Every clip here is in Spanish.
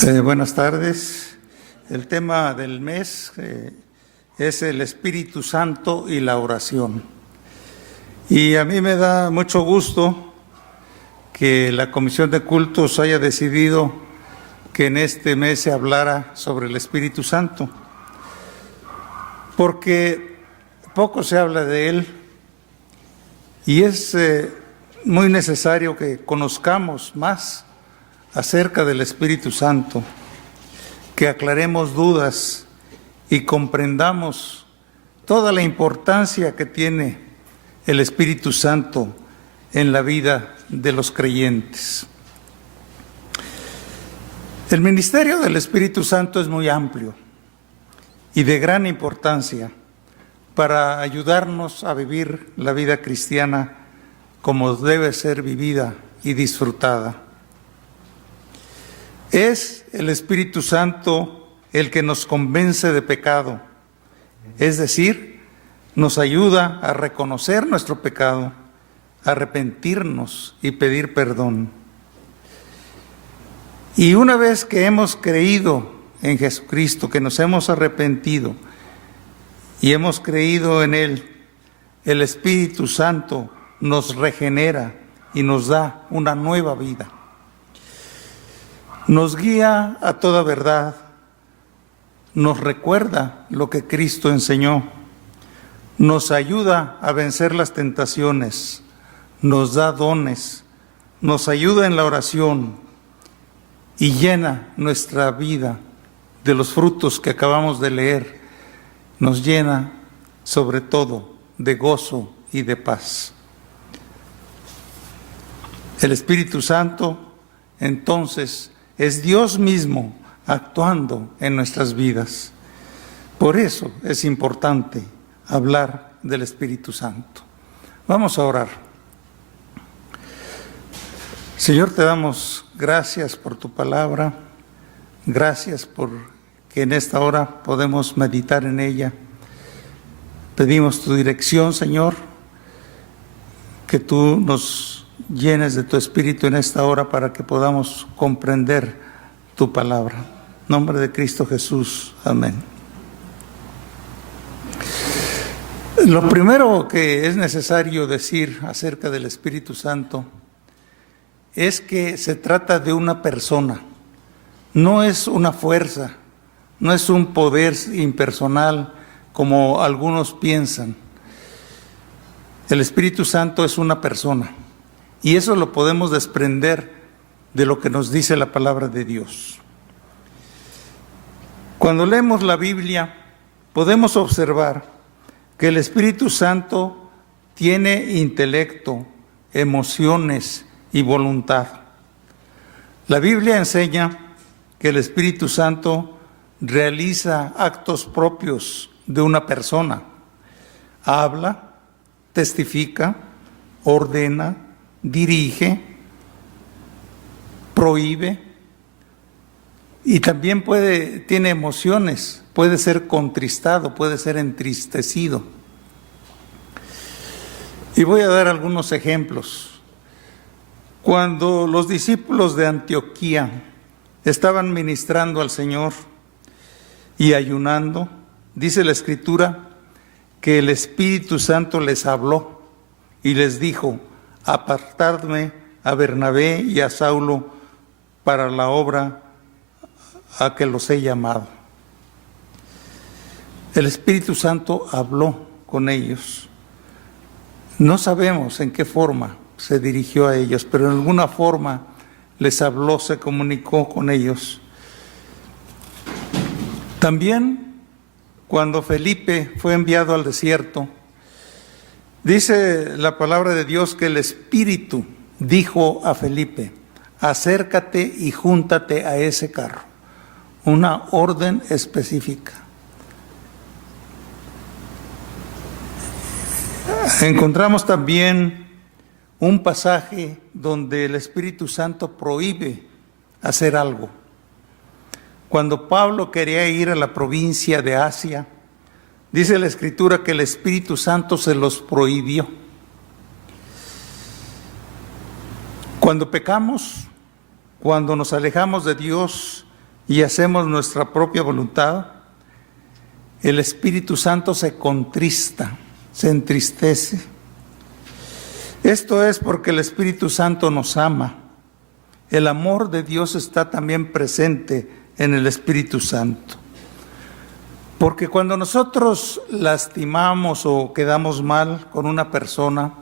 Buenas tardes. El tema del mes es el Espíritu Santo y la oración. Y a mí me da mucho gusto que la Comisión de Cultos haya decidido que en este mes se hablara sobre el Espíritu Santo, porque poco se habla de él y es muy necesario que conozcamos más acerca del Espíritu Santo, que aclaremos dudas y comprendamos toda la importancia que tiene el Espíritu Santo en la vida de los creyentes. El ministerio del Espíritu Santo es muy amplio y de gran importancia para ayudarnos a vivir la vida cristiana como debe ser vivida y disfrutada. Es el Espíritu Santo el que nos convence de pecado, es decir, nos ayuda a reconocer nuestro pecado, arrepentirnos y pedir perdón. Y una vez que hemos creído en Jesucristo, que nos hemos arrepentido y hemos creído en Él, el Espíritu Santo nos regenera y nos da una nueva vida. Nos guía a toda verdad, nos recuerda lo que Cristo enseñó, nos ayuda a vencer las tentaciones, nos da dones, nos ayuda en la oración y llena nuestra vida de los frutos que acabamos de leer, nos llena sobre todo de gozo y de paz. El Espíritu Santo, entonces, es Dios mismo actuando en nuestras vidas. Por eso es importante hablar del Espíritu Santo. Vamos a orar. Señor, te damos gracias por tu palabra, gracias por que en esta hora podemos meditar en ella. Pedimos tu dirección, Señor, que tú nos llenes de tu Espíritu en esta hora para que podamos comprender tu palabra. En nombre de Cristo Jesús. Amén. Lo primero que es necesario decir acerca del Espíritu Santo es que se trata de una persona, no es una fuerza, no es un poder impersonal como algunos piensan. El Espíritu Santo es una persona. Y eso lo podemos desprender de lo que nos dice la palabra de Dios. Cuando leemos la Biblia, podemos observar que el Espíritu Santo tiene intelecto, emociones y voluntad. La Biblia enseña que el Espíritu Santo realiza actos propios de una persona. Habla, testifica, ordena, dirige, prohíbe y también tiene emociones, puede ser contristado, puede ser entristecido. Y voy a dar algunos ejemplos. Cuando los discípulos de Antioquía estaban ministrando al Señor y ayunando, dice la Escritura que el Espíritu Santo les habló y les dijo: apartadme a Bernabé y a Saulo para la obra a que los he llamado. El Espíritu Santo habló con ellos. No sabemos en qué forma se dirigió a ellos, pero en alguna forma les habló, se comunicó con ellos. También cuando Felipe fue enviado al desierto, dice la palabra de Dios que el Espíritu dijo a Felipe: acércate y júntate a ese carro. Una orden específica. Encontramos también un pasaje donde el Espíritu Santo prohíbe hacer algo. Cuando Pablo quería ir a la provincia de Asia, dice la Escritura que el Espíritu Santo se los prohibió. Cuando pecamos, cuando nos alejamos de Dios, y hacemos nuestra propia voluntad, el Espíritu Santo se contrista, se entristece. Esto es porque el Espíritu Santo nos ama. El amor de Dios está también presente en el Espíritu Santo. Porque cuando nosotros lastimamos o quedamos mal con una persona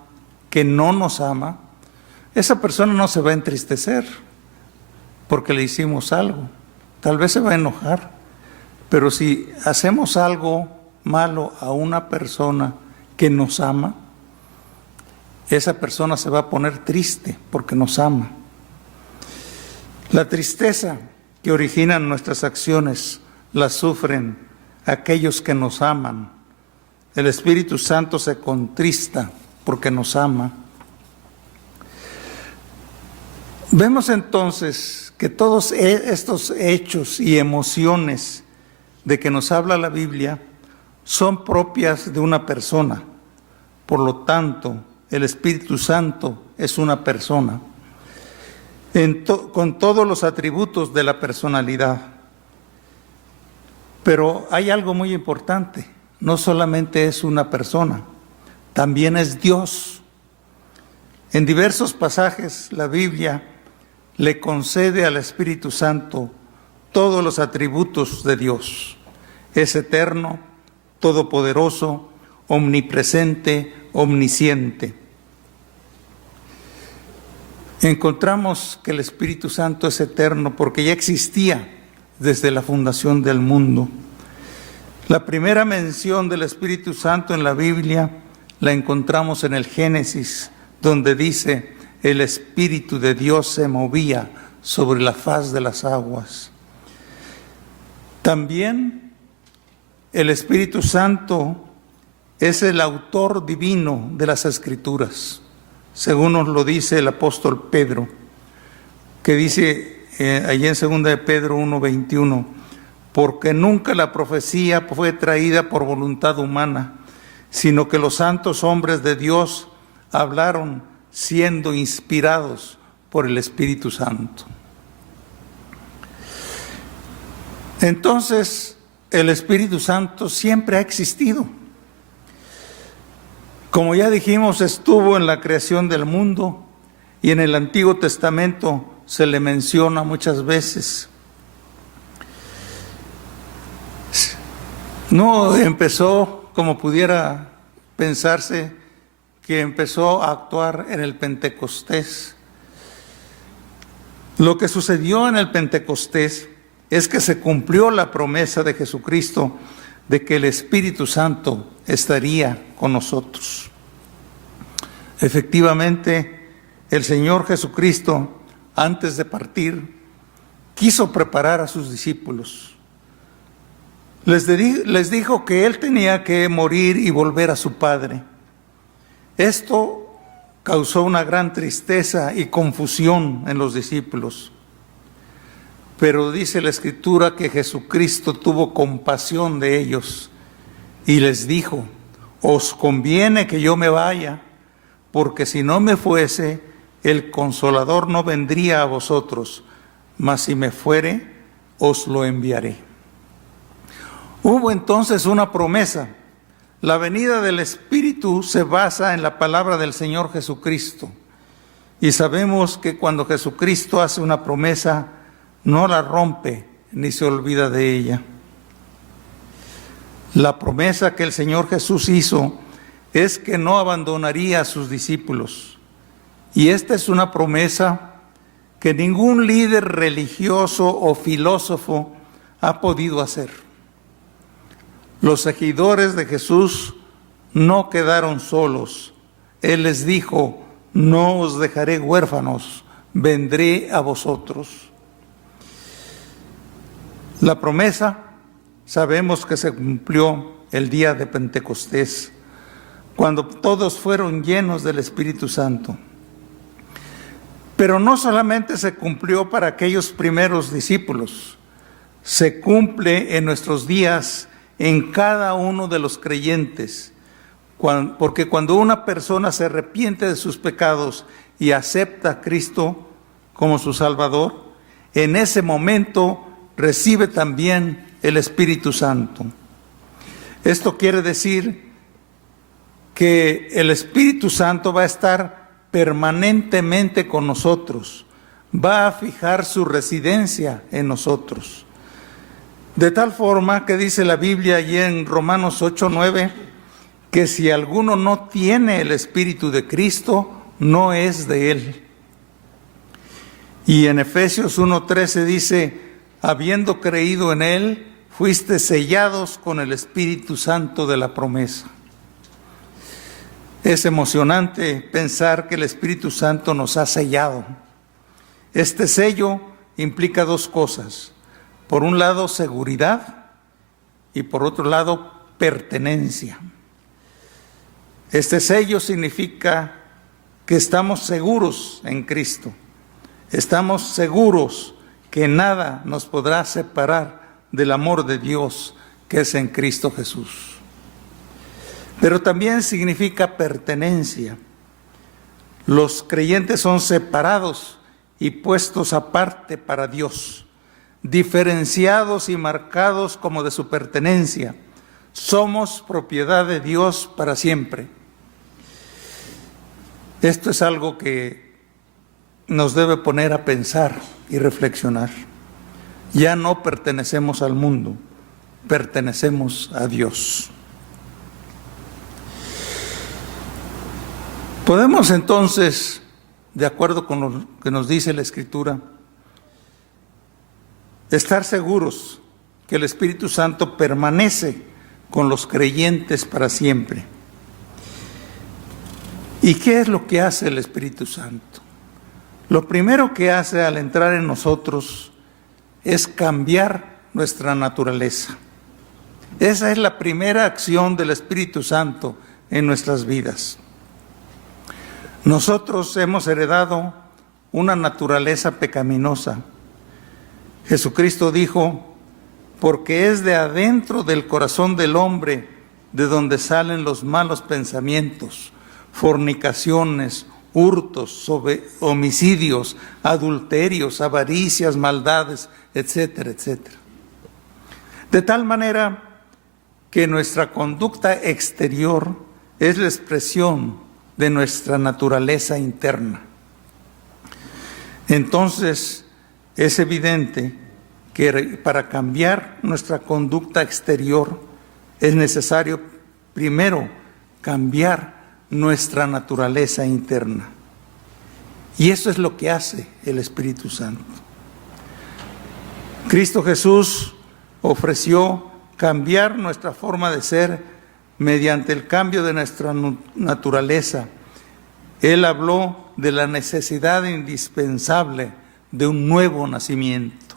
que no nos ama, esa persona no se va a entristecer porque le hicimos algo. Tal vez se va a enojar, pero si hacemos algo malo a una persona que nos ama, esa persona se va a poner triste porque nos ama. La tristeza que originan nuestras acciones la sufren aquellos que nos aman. El Espíritu Santo se contrista porque nos ama. Vemos entonces que todos estos hechos y emociones de que nos habla la Biblia son propias de una persona. Por lo tanto, el Espíritu Santo es una persona, con todos los atributos de la personalidad. Pero hay algo muy importante, no solamente es una persona, también es Dios. En diversos pasajes la Biblia le concede al Espíritu Santo todos los atributos de Dios. Es eterno, todopoderoso, omnipresente, omnisciente. Encontramos que el Espíritu Santo es eterno porque ya existía desde la fundación del mundo. La primera mención del Espíritu Santo en la Biblia la encontramos en el Génesis, donde dice: el Espíritu de Dios se movía sobre la faz de las aguas. También el Espíritu Santo es el autor divino de las Escrituras, según nos lo dice el apóstol Pedro, que dice allí en 2 de Pedro 1:21, porque nunca la profecía fue traída por voluntad humana, sino que los santos hombres de Dios hablaron siendo inspirados por el Espíritu Santo. Entonces, el Espíritu Santo siempre ha existido. Como ya dijimos, estuvo en la creación del mundo y en el Antiguo Testamento se le menciona muchas veces. No empezó como pudiera pensarse, que empezó a actuar en el Pentecostés. Lo que sucedió en el Pentecostés es que se cumplió la promesa de Jesucristo de que el Espíritu Santo estaría con nosotros. Efectivamente, el Señor Jesucristo, antes de partir, quiso preparar a sus discípulos. Les dijo que Él tenía que morir y volver a su Padre. Esto causó una gran tristeza y confusión en los discípulos. Pero dice la Escritura que Jesucristo tuvo compasión de ellos y les dijo: os conviene que yo me vaya, porque si no me fuese, el Consolador no vendría a vosotros, mas si me fuere, os lo enviaré. Hubo entonces una promesa. La venida del Espíritu se basa en la palabra del Señor Jesucristo. Y sabemos que cuando Jesucristo hace una promesa, no la rompe ni se olvida de ella. La promesa que el Señor Jesús hizo es que no abandonaría a sus discípulos. Y esta es una promesa que ningún líder religioso o filósofo ha podido hacer. Los seguidores de Jesús no quedaron solos. Él les dijo: no os dejaré huérfanos, vendré a vosotros. La promesa sabemos que se cumplió el día de Pentecostés, cuando todos fueron llenos del Espíritu Santo. Pero no solamente se cumplió para aquellos primeros discípulos, se cumple en nuestros días en cada uno de los creyentes, porque cuando una persona se arrepiente de sus pecados y acepta a Cristo como su Salvador, en ese momento recibe también el Espíritu Santo. Esto quiere decir que el Espíritu Santo va a estar permanentemente con nosotros, va a fijar su residencia en nosotros. De tal forma que dice la Biblia allí en Romanos 8:9, que si alguno no tiene el Espíritu de Cristo, no es de Él. Y en Efesios 1:13 dice, habiendo creído en Él, fuiste sellados con el Espíritu Santo de la promesa. Es emocionante pensar que el Espíritu Santo nos ha sellado. Este sello implica dos cosas. Por un lado, seguridad y por otro lado, pertenencia. Este sello significa que estamos seguros en Cristo. Estamos seguros que nada nos podrá separar del amor de Dios que es en Cristo Jesús. Pero también significa pertenencia. Los creyentes son separados y puestos aparte para Dios, diferenciados y marcados como de su pertenencia. Somos propiedad de Dios para siempre. Esto es algo que nos debe poner a pensar y reflexionar. Ya no pertenecemos al mundo, pertenecemos a Dios. Podemos entonces, de acuerdo con lo que nos dice la Escritura, estar seguros que el Espíritu Santo permanece con los creyentes para siempre. ¿Y qué es lo que hace el Espíritu Santo? Lo primero que hace al entrar en nosotros es cambiar nuestra naturaleza. Esa es la primera acción del Espíritu Santo en nuestras vidas. Nosotros hemos heredado una naturaleza pecaminosa. Jesucristo dijo, porque es de adentro del corazón del hombre de donde salen los malos pensamientos, fornicaciones, hurtos, homicidios, adulterios, avaricias, maldades, etcétera, etcétera. De tal manera que nuestra conducta exterior es la expresión de nuestra naturaleza interna. Entonces, es evidente que para cambiar nuestra conducta exterior es necesario primero cambiar nuestra naturaleza interna. Y eso es lo que hace el Espíritu Santo. Cristo Jesús ofreció cambiar nuestra forma de ser mediante el cambio de nuestra naturaleza. Él habló de la necesidad indispensable de un nuevo nacimiento.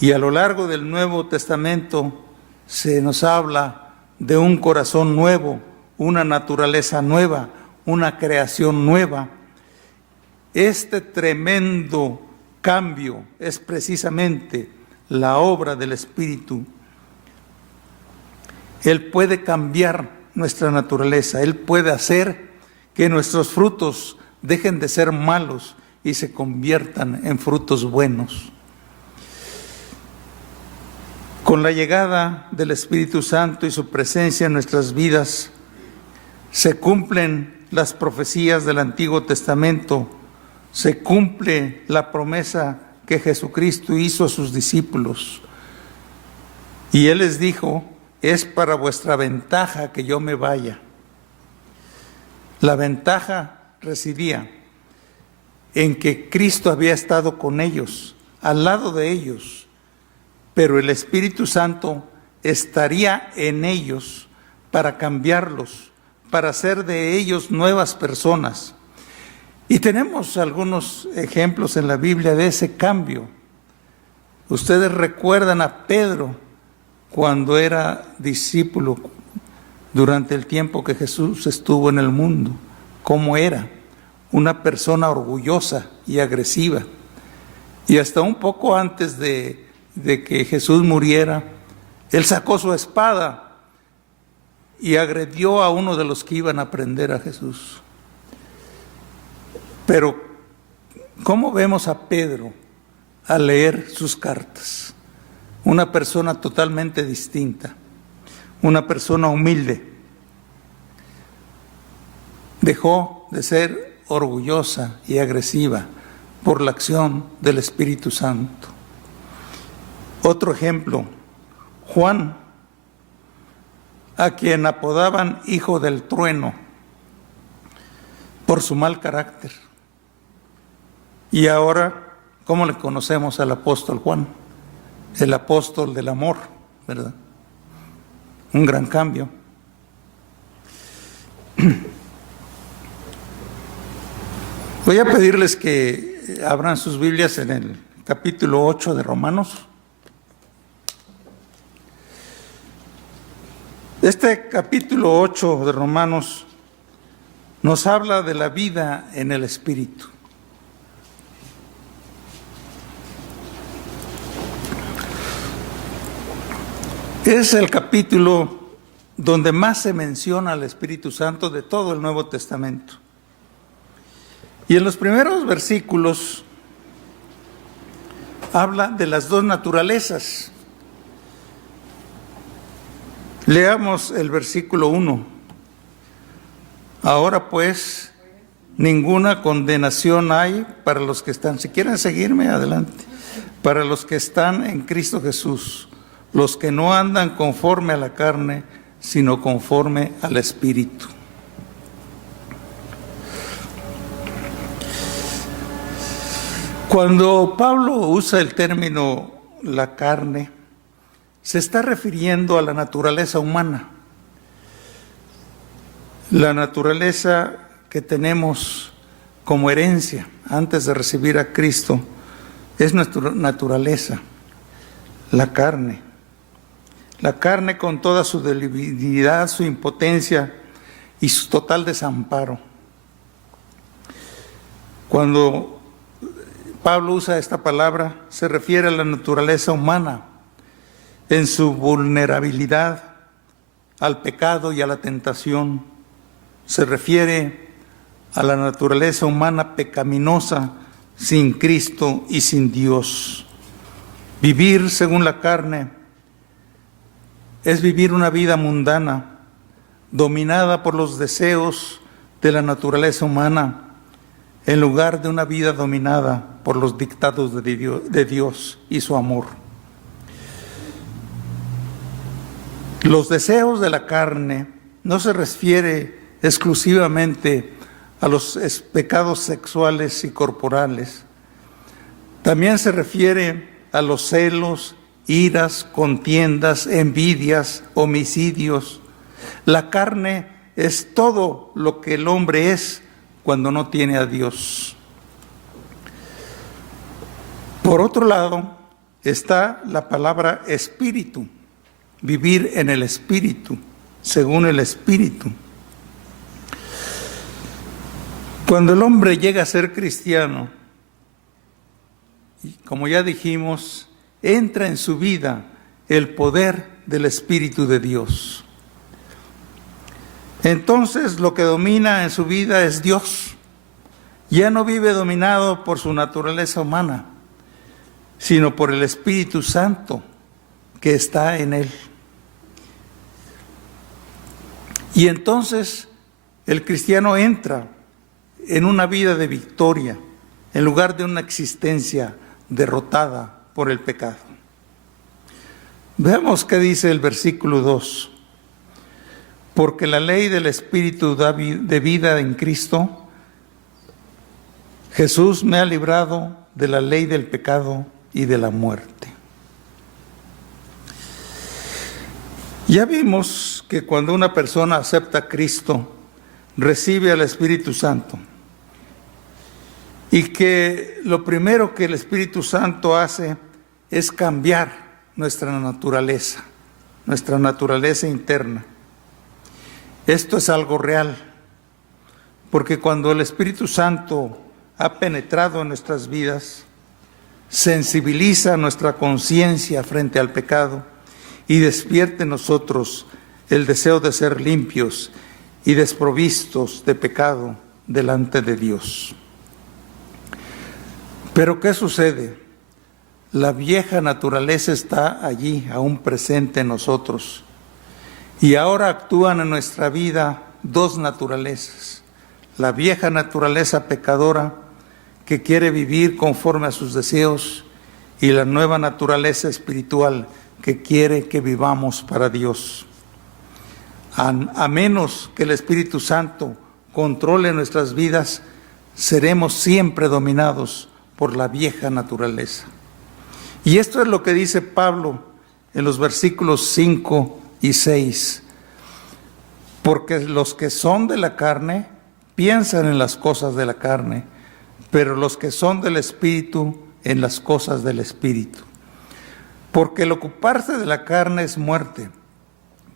Y a lo largo del Nuevo Testamento se nos habla de un corazón nuevo, una naturaleza nueva, una creación nueva. Este tremendo cambio es precisamente la obra del Espíritu. Él puede cambiar nuestra naturaleza, Él puede hacer que nuestros frutos dejen de ser malos y se conviertan en frutos buenos. Con la llegada del Espíritu Santo y su presencia en nuestras vidas, se cumplen las profecías del Antiguo Testamento, se cumple la promesa que Jesucristo hizo a sus discípulos. Y Él les dijo, es para vuestra ventaja que yo me vaya. La ventaja residía en que Cristo había estado con ellos, al lado de ellos, pero el Espíritu Santo estaría en ellos para cambiarlos, para hacer de ellos nuevas personas. Y tenemos algunos ejemplos en la Biblia de ese cambio. Ustedes recuerdan a Pedro cuando era discípulo durante el tiempo que Jesús estuvo en el mundo, cómo era una persona orgullosa y agresiva. Y hasta un poco antes de que Jesús muriera, él sacó su espada y agredió a uno de los que iban a prender a Jesús. Pero, ¿cómo vemos a Pedro al leer sus cartas. Una persona totalmente distinta, una persona humilde. Dejó de ser orgullosa y agresiva por la acción del Espíritu Santo. Otro ejemplo, Juan, a quien apodaban Hijo del Trueno por su mal carácter. Y ahora, ¿cómo le conocemos al apóstol Juan? El apóstol del amor, ¿verdad? Un gran cambio. Voy a pedirles que abran sus Biblias en el capítulo 8 de Romanos. Este capítulo 8 de Romanos nos habla de la vida en el Espíritu. Es el capítulo donde más se menciona al Espíritu Santo de todo el Nuevo Testamento. Y en los primeros versículos habla de las dos naturalezas. Leamos el versículo 1. Ahora pues, ninguna condenación hay para los que están, si quieren seguirme, adelante, para los que están en Cristo Jesús, los que no andan conforme a la carne, sino conforme al Espíritu. Cuando Pablo usa el término la carne, se está refiriendo a la naturaleza humana. La naturaleza que tenemos como herencia antes de recibir a Cristo es nuestra naturaleza, la carne. La carne con toda su debilidad, su impotencia y su total desamparo. Cuando Pablo usa esta palabra, se refiere a la naturaleza humana en su vulnerabilidad al pecado y a la tentación. Se refiere a la naturaleza humana pecaminosa, sin Cristo y sin Dios. Vivir según la carne es vivir una vida mundana, dominada por los deseos de la naturaleza humana, en lugar de una vida dominada por los dictados de Dios y su amor. Los deseos de la carne no se refiere exclusivamente a los pecados sexuales y corporales. También se refiere a los celos, iras, contiendas, envidias, homicidios. La carne es todo lo que el hombre es cuando no tiene a Dios. Por otro lado, está la palabra espíritu, vivir en el Espíritu, según el Espíritu. Cuando el hombre llega a ser cristiano, y como ya dijimos, entra en su vida el poder del Espíritu de Dios. Entonces lo que domina en su vida es Dios. Ya no vive dominado por su naturaleza humana, sino por el Espíritu Santo que está en él. Y entonces el cristiano entra en una vida de victoria, en lugar de una existencia derrotada por el pecado. Veamos qué dice el versículo 2. Porque la ley del Espíritu de vida en Cristo, Jesús me ha librado de la ley del pecado y de la muerte. Ya vimos que cuando una persona acepta a Cristo, recibe al Espíritu Santo. Y que lo primero que el Espíritu Santo hace es cambiar nuestra naturaleza interna. Esto es algo real, porque cuando el Espíritu Santo ha penetrado en nuestras vidas, sensibiliza nuestra conciencia frente al pecado y despierte en nosotros el deseo de ser limpios y desprovistos de pecado delante de Dios. Pero ¿qué sucede? la vieja naturaleza está allí, aún presente en nosotros. Y ahora actúan en nuestra vida dos naturalezas. La vieja naturaleza pecadora que quiere vivir conforme a sus deseos y la nueva naturaleza espiritual que quiere que vivamos para Dios. A menos que el Espíritu Santo controle nuestras vidas, seremos siempre dominados por la vieja naturaleza. Y esto es lo que dice Pablo en los versículos 5 y 6. Porque los que son de la carne piensan en las cosas de la carne, pero los que son del Espíritu en las cosas del Espíritu. Porque el ocuparse de la carne es muerte,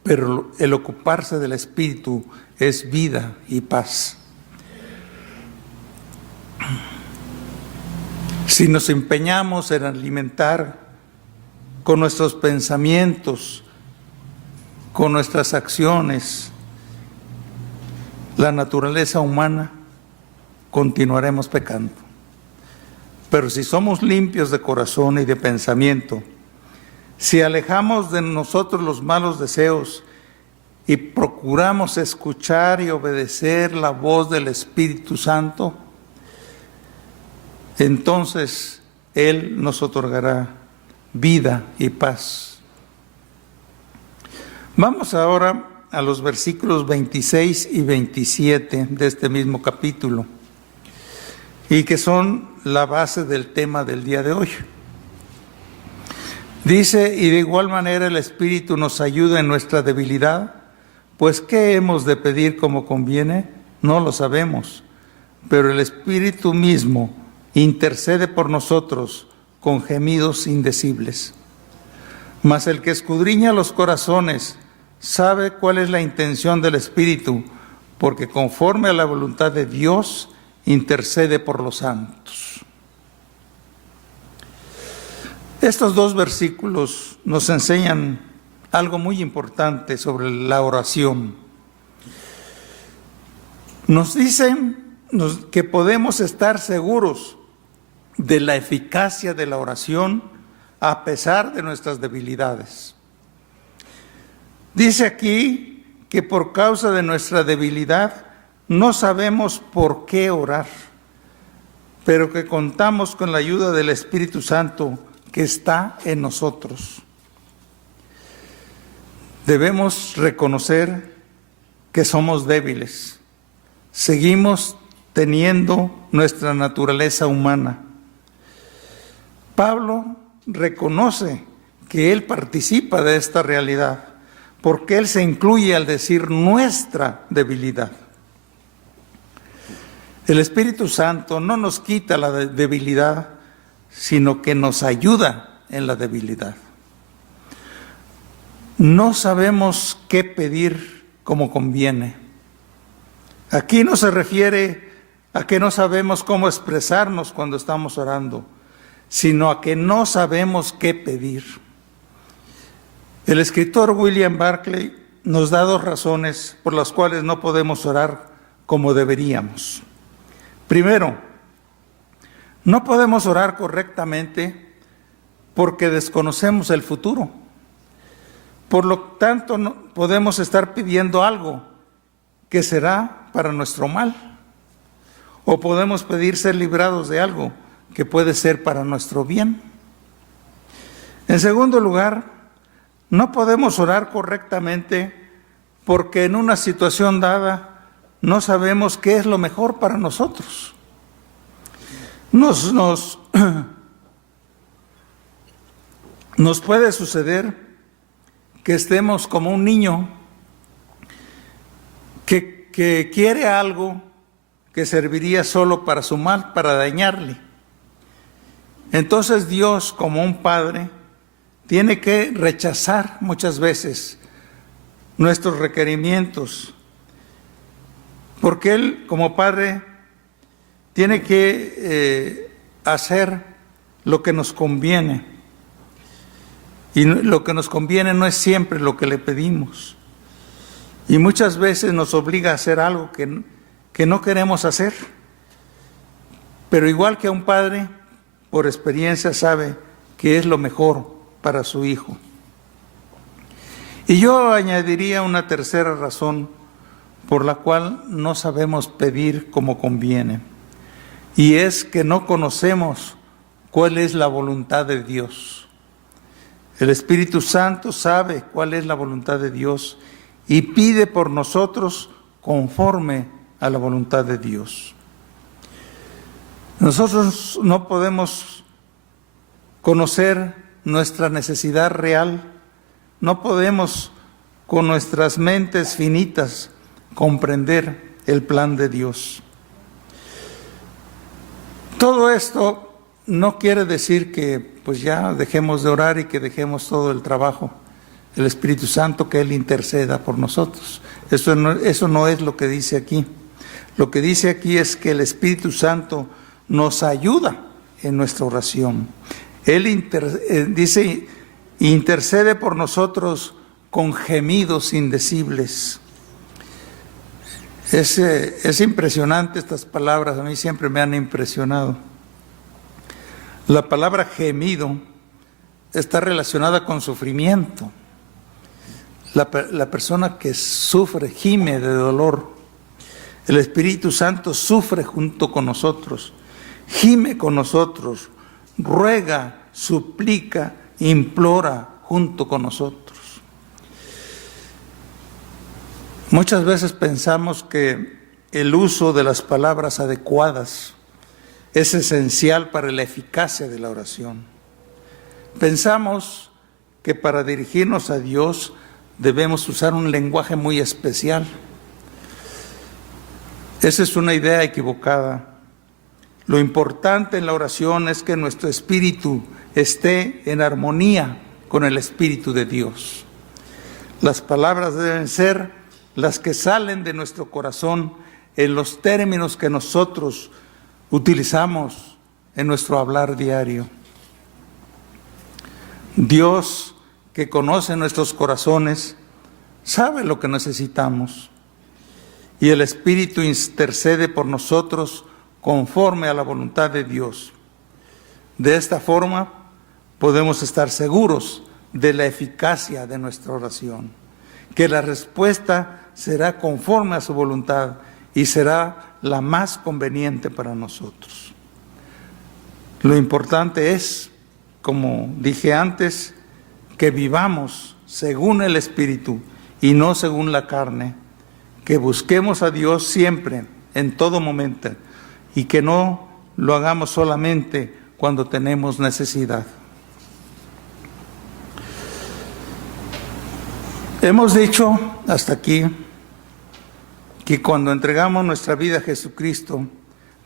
pero el ocuparse del Espíritu es vida y paz. Si nos empeñamos en alimentar con nuestros pensamientos, con nuestras acciones, la naturaleza humana, continuaremos pecando. Pero si somos limpios de corazón y de pensamiento, si alejamos de nosotros los malos deseos y procuramos escuchar y obedecer la voz del Espíritu Santo, entonces Él nos otorgará vida y paz. Vamos ahora a los versículos 26 y 27 de este mismo capítulo, y que son la base del tema del día de hoy. Dice, y de igual manera el Espíritu nos ayuda en nuestra debilidad, pues ¿qué hemos de pedir como conviene? No lo sabemos, pero el Espíritu mismo intercede por nosotros con gemidos indecibles. Mas el que escudriña los corazones sabe cuál es la intención del Espíritu, porque conforme a la voluntad de Dios intercede por los santos. Estos dos versículos nos enseñan algo muy importante sobre la oración. Nos dicen que podemos estar seguros de la eficacia de la oración a pesar de nuestras debilidades. Dice aquí que por causa de nuestra debilidad no sabemos por qué orar, pero que contamos con la ayuda del Espíritu Santo que está en nosotros. Debemos reconocer que somos débiles. Seguimos teniendo nuestra naturaleza humana. Pablo reconoce que él participa de esta realidad, porque él se incluye al decir nuestra debilidad. El Espíritu Santo no nos quita la debilidad, sino que nos ayuda en la debilidad. No sabemos qué pedir como conviene. Aquí no se refiere a que no sabemos cómo expresarnos cuando estamos orando, sino a que no sabemos qué pedir. El escritor William Barclay nos da dos razones por las cuales no podemos orar como deberíamos. Primero, no podemos orar correctamente porque desconocemos el futuro. Por lo tanto, no podemos estar pidiendo algo que será para nuestro mal. O podemos pedir ser librados de algo que puede ser para nuestro bien. En segundo lugar, no podemos orar correctamente porque en una situación dada no sabemos qué es lo mejor para nosotros. Nos puede suceder que estemos como un niño que quiere algo que serviría solo para su mal, para dañarle. Entonces Dios, como un padre, tiene que rechazar muchas veces nuestros requerimientos, porque Él, como padre, tiene que hacer lo que nos conviene. Y lo que nos conviene no es siempre lo que le pedimos. Y muchas veces nos obliga a hacer algo que no queremos hacer. Pero igual que a un padre, por experiencia sabe que es lo mejor para su hijo. Y yo añadiría una tercera razón por la cual no sabemos pedir como conviene, y es que no conocemos cuál es la voluntad de Dios. El Espíritu Santo sabe cuál es la voluntad de Dios y pide por nosotros conforme a la voluntad de Dios. Nosotros no podemos conocer nuestra necesidad real, no podemos con nuestras mentes finitas comprender el plan de Dios. Todo esto no quiere decir que pues ya dejemos de orar y que dejemos todo el trabajo, el Espíritu Santo, que Él interceda por nosotros. Eso no es lo que dice aquí. Lo que dice aquí es que el Espíritu Santo nos ayuda en nuestra oración. Él dice, intercede por nosotros con gemidos indecibles. Es impresionante estas palabras, a mí siempre me han impresionado. La palabra gemido está relacionada con sufrimiento. La persona que sufre, gime de dolor. El Espíritu Santo sufre junto con nosotros, gime con nosotros, ruega, suplica, implora junto con nosotros. Muchas veces pensamos que el uso de las palabras adecuadas es esencial para la eficacia de la oración. Pensamos que para dirigirnos a Dios debemos usar un lenguaje muy especial. Esa es una idea equivocada. Lo importante en la oración es que nuestro espíritu esté en armonía con el Espíritu de Dios. Las palabras deben ser las que salen de nuestro corazón en los términos que nosotros utilizamos en nuestro hablar diario. Dios, que conoce nuestros corazones, sabe lo que necesitamos, y el Espíritu intercede por nosotros conforme a la voluntad de Dios. De esta forma podemos estar seguros de la eficacia de nuestra oración, que la respuesta será conforme a su voluntad y será la más conveniente para nosotros. Lo importante es, como dije antes, que vivamos según el Espíritu y no según la carne, que busquemos a Dios siempre, en todo momento, y que no lo hagamos solamente cuando tenemos necesidad. Hemos dicho hasta aquí que cuando entregamos nuestra vida a Jesucristo,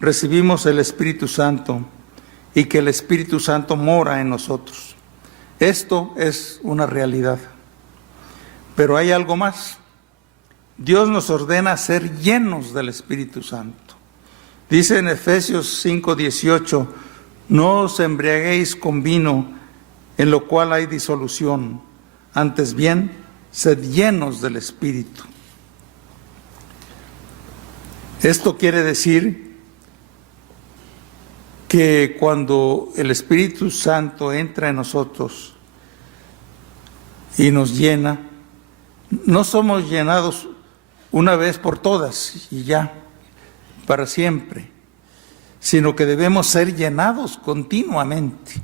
recibimos el Espíritu Santo y que el Espíritu Santo mora en nosotros. Esto es una realidad. Pero hay algo más. Dios nos ordena ser llenos del Espíritu Santo. Dice en Efesios 5:18, no os embriaguéis con vino, en lo cual hay disolución, antes bien, sed llenos del Espíritu. Esto quiere decir que cuando el Espíritu Santo entra en nosotros y nos llena, no somos llenados una vez por todas y ya, para siempre, sino que debemos ser llenados continuamente.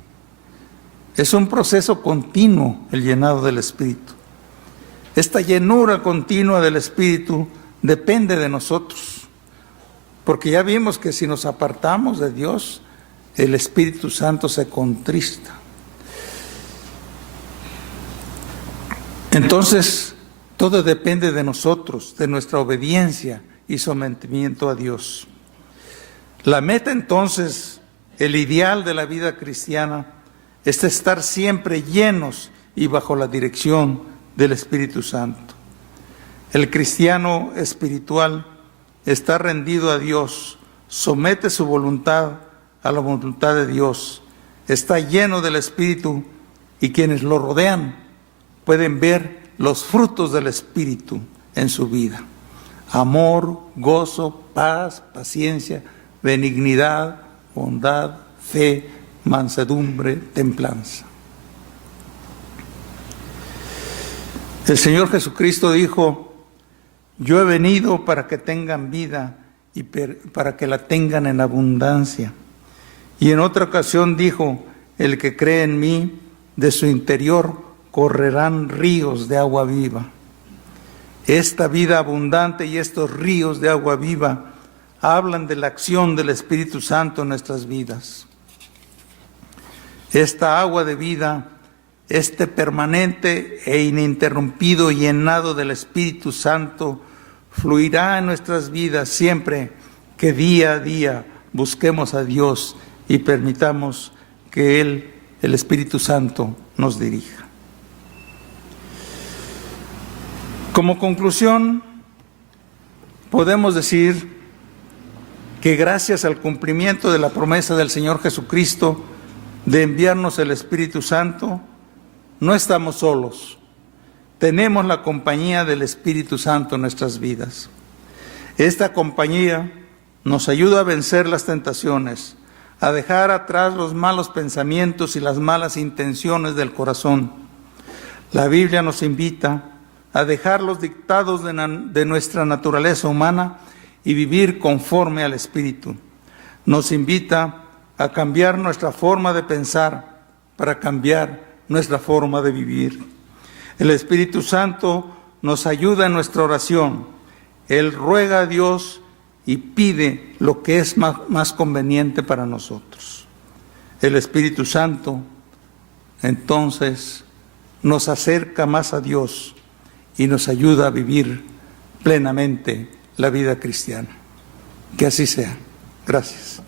Es un proceso continuo el llenado del Espíritu. Esta llenura continua del Espíritu depende de nosotros, porque ya vimos que si nos apartamos de Dios, el Espíritu Santo se contrista. Entonces, todo depende de nosotros, de nuestra obediencia y sometimiento a Dios. La meta entonces, el ideal de la vida cristiana, es estar siempre llenos y bajo la dirección del Espíritu Santo. El cristiano espiritual está rendido a Dios, somete su voluntad a la voluntad de Dios, está lleno del Espíritu y quienes lo rodean pueden ver los frutos del Espíritu en su vida. Amor, gozo, paz, paciencia, benignidad, bondad, fe, mansedumbre, templanza. El Señor Jesucristo dijo: yo he venido para que tengan vida y para que la tengan en abundancia. Y en otra ocasión dijo: el que cree en mí, de su interior correrán ríos de agua viva. Esta vida abundante y estos ríos de agua viva hablan de la acción del Espíritu Santo en nuestras vidas. Esta agua de vida, este permanente e ininterrumpido llenado del Espíritu Santo, fluirá en nuestras vidas siempre que día a día busquemos a Dios y permitamos que Él, el Espíritu Santo, nos dirija. Como conclusión, podemos decir que gracias al cumplimiento de la promesa del Señor Jesucristo de enviarnos el Espíritu Santo, no estamos solos. Tenemos la compañía del Espíritu Santo en nuestras vidas. Esta compañía nos ayuda a vencer las tentaciones, a dejar atrás los malos pensamientos y las malas intenciones del corazón. La Biblia nos invita a dejar los dictados de nuestra naturaleza humana y vivir conforme al Espíritu. Nos invita a cambiar nuestra forma de pensar para cambiar nuestra forma de vivir. El Espíritu Santo nos ayuda en nuestra oración. Él ruega a Dios y pide lo que es más conveniente para nosotros. El Espíritu Santo, entonces, nos acerca más a Dios y nos ayuda a vivir plenamente la vida cristiana. Que así sea. Gracias.